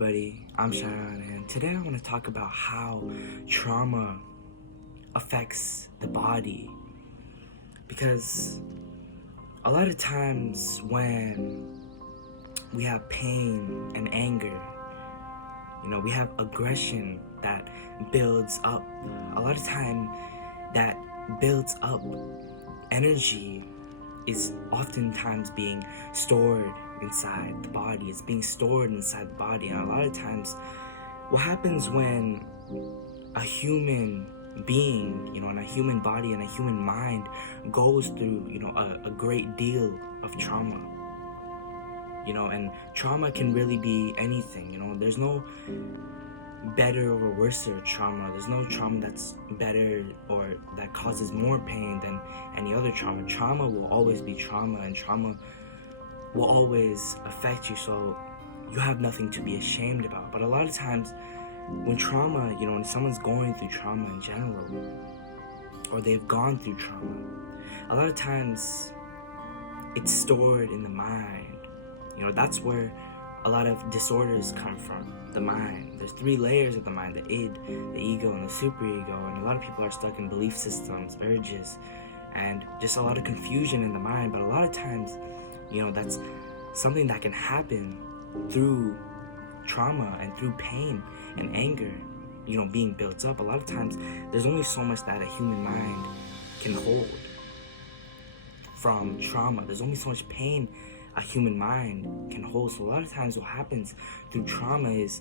everybody, I'm Sharon, and today I want to talk about how trauma affects the body. Because a lot of times when we have pain and anger, we have aggression that builds up. A lot of time that builds up energy is oftentimes being stored inside the body. It's being stored inside the body. And a lot of times what happens when a human being, and a human body and a human mind goes through, a great deal of trauma. And trauma can really be anything. There's no better or worse trauma. There's no trauma that's better or that causes more pain than any other trauma. Trauma will always be trauma, and trauma will always affect you, so you have nothing to be ashamed about. But a lot of times when trauma, when someone's going through trauma in general, or they've gone through trauma, a lot of times it's stored in the mind. That's where a lot of disorders come from, the mind. There's 3 layers of the mind: the id, the ego, and the superego. And a lot of people are stuck in belief systems, urges, and just a lot of confusion in the mind. But a lot of times, that's something that can happen through trauma and through pain and anger, being built up. A lot of times there's only so much that a human mind can hold from trauma. There's only so much pain a human mind can hold. So a lot of times what happens through trauma is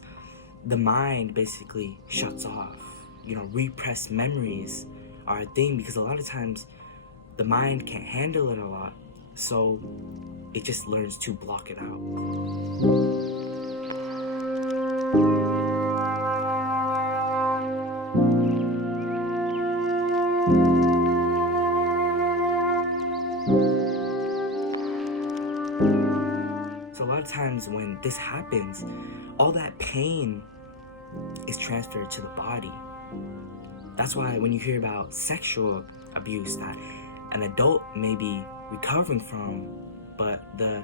the mind basically shuts off. Repressed memories are a thing, because a lot of times the mind can't handle it a lot, so it just learns to block it out. So a lot of times when this happens, all that pain is transferred to the body. That's why when you hear about sexual abuse that an adult may be recovering from, but the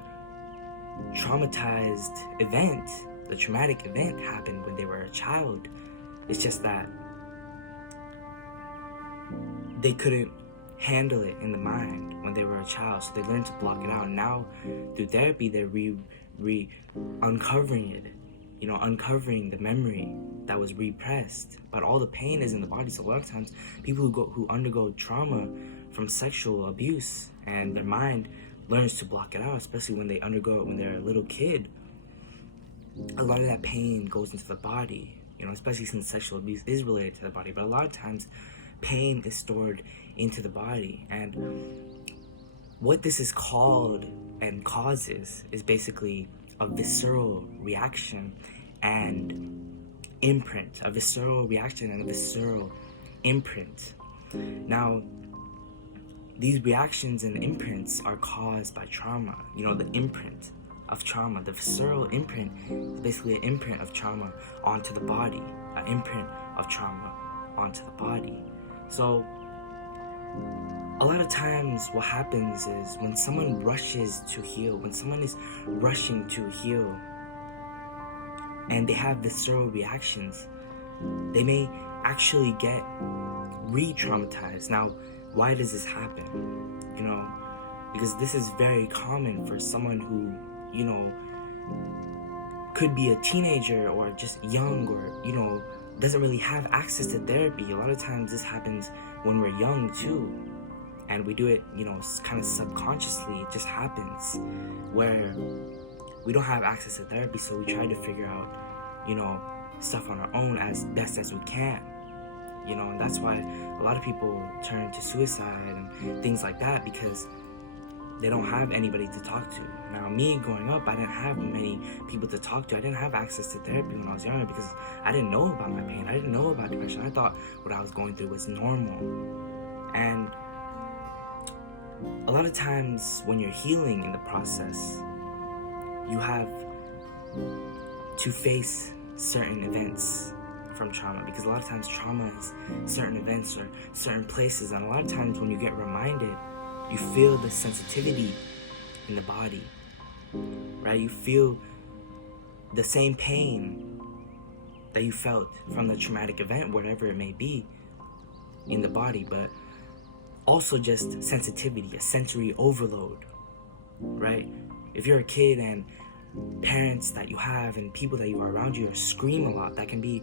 traumatized event, the traumatic event happened when they were a child. It's just that they couldn't handle it in the mind when they were a child, so they learned to block it out. Now through therapy they're uncovering it, uncovering the memory that was repressed. But all the pain is in the body. So a lot of times people who undergo trauma from sexual abuse, and their mind learns to block it out, especially when they undergo it when they're a little kid, a lot of that pain goes into the body, especially since sexual abuse is related to the body. But a lot of times pain is stored into the body, and what this is called and causes is basically a visceral reaction and imprint. A visceral reaction and a visceral imprint. Now, these reactions and imprints are caused by trauma. The imprint of trauma, the visceral imprint, is basically an imprint of trauma onto the body, an imprint of trauma onto the body. So a lot of times what happens is when someone rushes to heal, when someone is rushing to heal and they have visceral reactions, they may actually get re-traumatized. Now, why does this happen? Because this is very common for someone who, could be a teenager or just young, or, doesn't really have access to therapy. A lot of times this happens when we're young too, and we do it, kind of subconsciously. It just happens where we don't have access to therapy, so we try to figure out, stuff on our own as best as we can. And that's why a lot of people turn to suicide and things like that, because they don't have anybody to talk to. Now, me growing up, I didn't have many people to talk to. I didn't have access to therapy when I was younger, because I didn't know about my pain. I didn't know about depression. I thought what I was going through was normal. And a lot of times when you're healing in the process, you have to face certain events from trauma, because a lot of times trauma is certain events or certain places, and a lot of times when you get reminded, you feel the sensitivity in the body, right? You feel the same pain that you felt from the traumatic event, whatever it may be, in the body, but also just sensitivity, a sensory overload, right? If you're a kid and parents that you have and people that you are around you scream a lot, that can be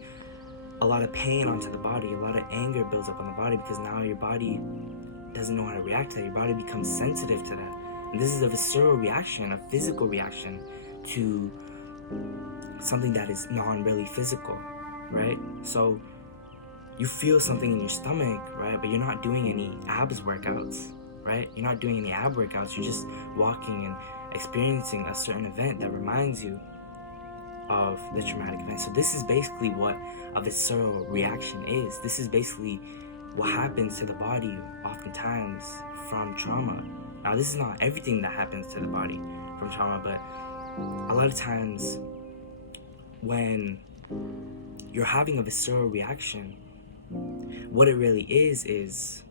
a lot of pain onto the body, a lot of anger builds up on the body because now your body doesn't know how to react to that. Your body becomes sensitive to that. And this is a visceral reaction, a physical reaction to something that is non-really physical, right? So you feel something in your stomach, right? But you're not doing any abs workouts, right? You're not doing any ab workouts. You're just walking and experiencing a certain event that reminds you of the traumatic event. So this is basically what a visceral reaction is. This is basically what happens to the body oftentimes from trauma. Now, this is not everything that happens to the body from trauma, but a lot of times when you're having a visceral reaction, what it really is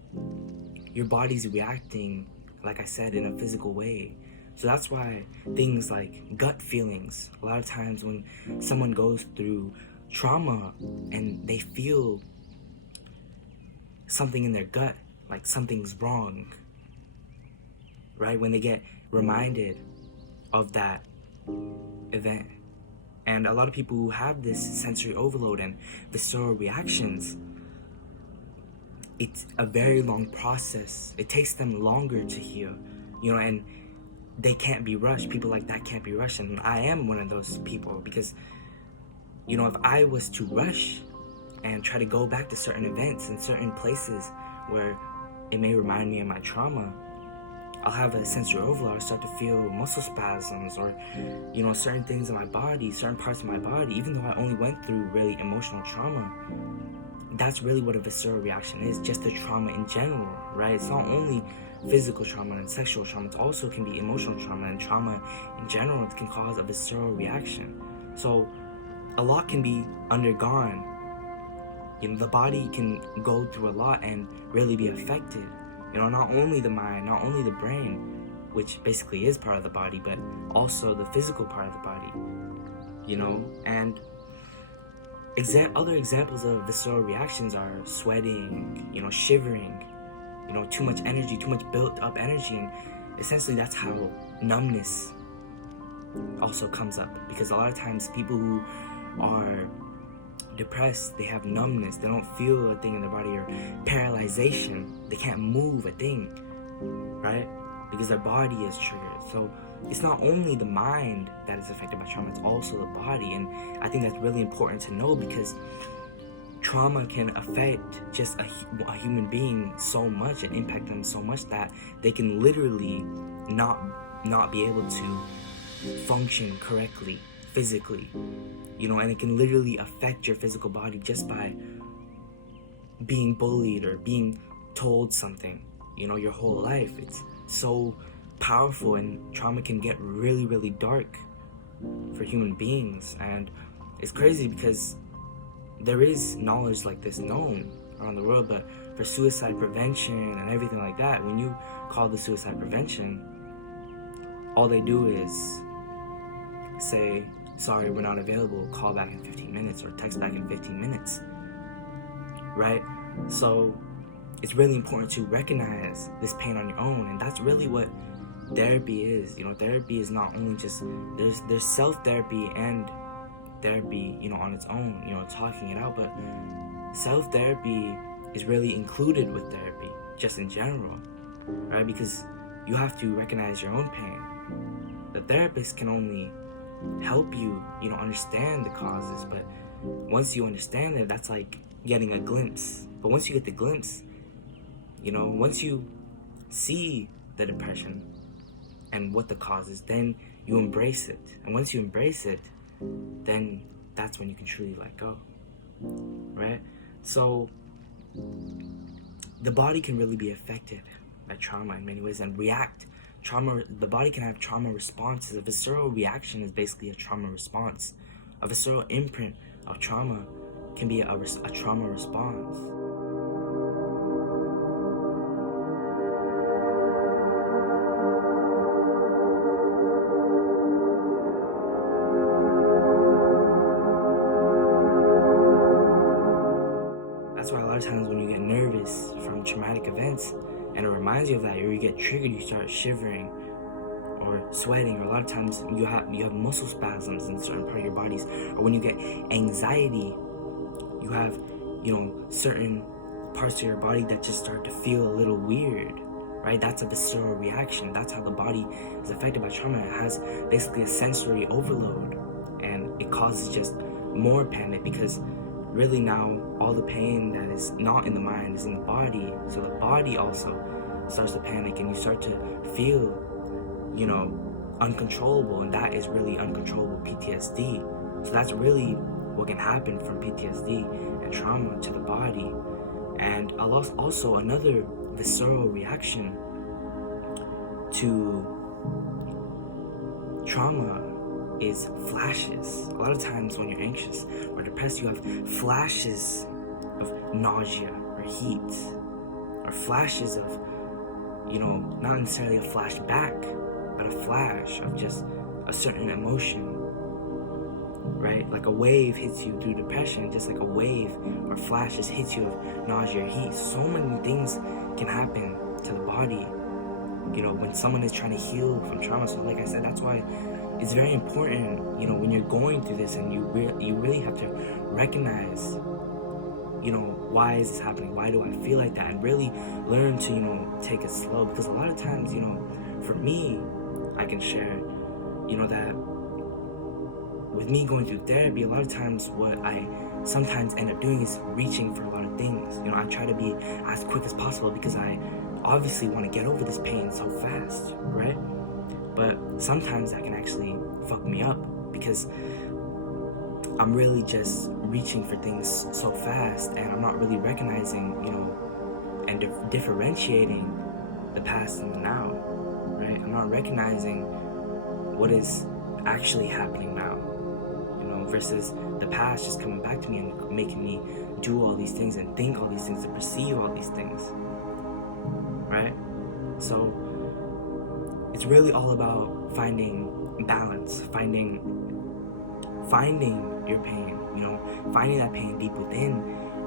your body's reacting, like I said, in a physical way. So that's why things like gut feelings, a lot of times when someone goes through trauma and they feel something in their gut, like something's wrong, right? When they get reminded of that event. And a lot of people who have this sensory overload and visceral reactions, it's a very long process. It takes them longer to heal, and they can't be rushed. People like that can't be rushed. And I am one of those people because, if I was to rush and try to go back to certain events and certain places where it may remind me of my trauma, I'll have a sensory overload. I'll start to feel muscle spasms or, certain things in my body, certain parts of my body, even though I only went through really emotional trauma. That's really what a visceral reaction is, just the trauma in general, right? It's not only physical trauma and sexual trauma, it also can be emotional trauma, and trauma in general can cause a visceral reaction. So a lot can be undergone. The body can go through a lot and really be affected. Not only the mind, not only the brain, which basically is part of the body, but also the physical part of the body, and other examples of visceral reactions are sweating, shivering, too much energy, too much built up energy. And essentially that's how numbness also comes up, because a lot of times people who are depressed, they have numbness, they don't feel a thing in their body, or paralyzation, they can't move a thing, right? Because their body is triggered. So it's not only the mind that is affected by trauma, it's also the body. And I think that's really important to know, because trauma can affect just a human being so much and impact them so much that they can literally not be able to function correctly physically, and it can literally affect your physical body just by being bullied or being told something, your whole life. It's so powerful, and trauma can get really, really dark for human beings. And it's crazy because there is knowledge like this known around the world, but for suicide prevention and everything like that, when you call the suicide prevention, all they do is say, sorry, we're not available, call back in 15 minutes or text back in 15 minutes, right? So it's really important to recognize this pain on your own, and that's really what therapy is. Therapy is not only just, there's self-therapy and therapy, on its own, talking it out, but self-therapy is really included with therapy, just in general, right? Because you have to recognize your own pain. The therapist can only help you, understand the causes, but once you understand it, that's like getting a glimpse. But once you get the glimpse, once you see the depression and what the cause is, then you embrace it. And once you embrace it, then that's when you can truly let go, right? So the body can really be affected by trauma in many ways and react. The body can have trauma responses. A visceral reaction is basically a trauma response. A visceral imprint of trauma can be a trauma response. of times when you get nervous from traumatic events and it reminds you of that, or you get triggered, you start shivering or sweating, or a lot of times you have muscle spasms in certain part of your bodies, or when you get anxiety, you have, certain parts of your body that just start to feel a little weird, right? That's a visceral reaction. That's how the body is affected by trauma. It has basically a sensory overload, and it causes just more panic, because really now all the pain that is not in the mind is in the body. So the body also starts to panic, and you start to feel, uncontrollable, and that is really uncontrollable PTSD. So that's really what can happen from PTSD and trauma to the body. And also another visceral reaction to trauma is flashes. A lot of times when you're anxious or depressed, you have flashes of nausea or heat, or flashes of, not necessarily a flashback, but a flash of just a certain emotion, right? Like a wave hits you through depression, just like a wave or flashes hits you of nausea or heat. So many things can happen to the body, when someone is trying to heal from trauma. So like I said, that's why it's very important, when you're going through this, and you really have to recognize, why is this happening? Why do I feel like that? And really learn to, take it slow. Because a lot of times, for me, I can share, that with me going through therapy, a lot of times what I sometimes end up doing is reaching for a lot of things. I try to be as quick as possible because I obviously want to get over this pain so fast, right? But sometimes that can actually fuck me up, because I'm really just reaching for things so fast, and I'm not really recognizing, and differentiating the past and the now, right? I'm not recognizing what is actually happening now, versus the past just coming back to me and making me do all these things and think all these things and perceive all these things, right? So it's really all about finding balance, finding your pain, finding that pain deep within,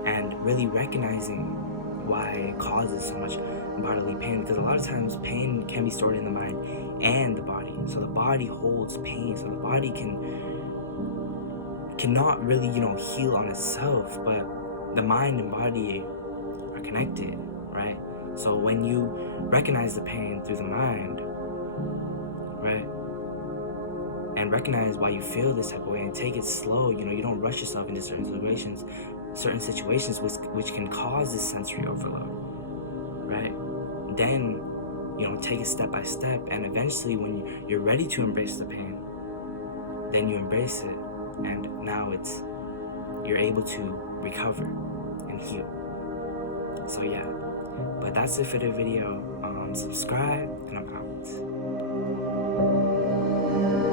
and really recognizing why it causes so much bodily pain. Because a lot of times pain can be stored in the mind and the body. So the body holds pain, so the body cannot really, heal on itself, but the mind and body are connected, right? So when you recognize the pain through the mind, right, and recognize why you feel this type of way, and take it slow, you don't rush yourself into certain situations which can cause this sensory overload, right? Then, take it step by step, and eventually when you're ready to embrace the pain, then you embrace it, and now you're able to recover and heal. So yeah, but that's it for the video. Subscribe, and I'm out.